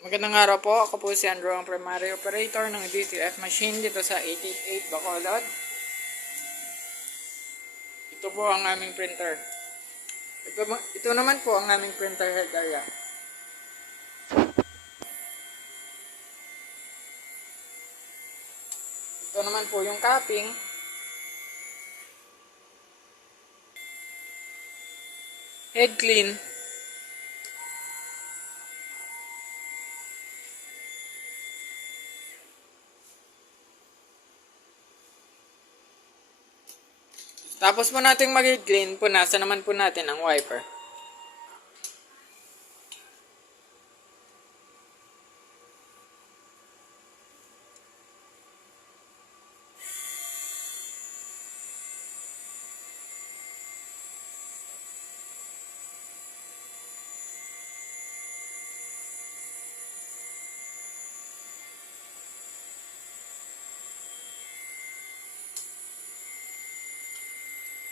Magandang araw po. Ako po si Andrew, ang primary operator ng DTF machine dito sa 888 Bacolod. Ito po ang aming printer. Ito naman po ang aming printer head area. Ito naman po yung capping. Head clean. Tapos po natin mag-head clean, punasan naman po natin ang wiper.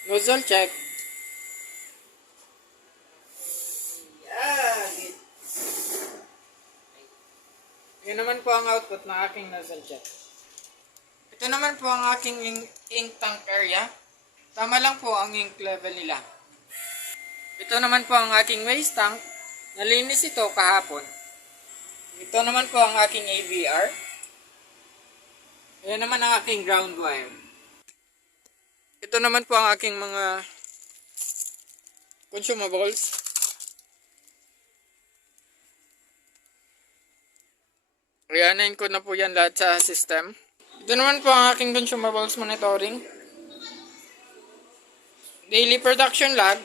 Nozzle check. Yan naman po ang output ng aking nozzle check. Ito naman po ang aking ink tank area. Tama lang po ang ink level nila. Ito naman po ang aking waste tank. Nalinis ito kahapon. Ito naman po ang aking AVR. Ayan naman ang aking ground wire. Ito naman po ang aking mga consumables. Reanayin ko na po yan lahat sa system. Ito naman po ang aking consumables monitoring. Daily production log.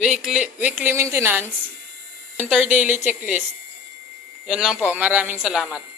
Weekly maintenance. Inter-daily checklist. Yan lang po. Maraming salamat.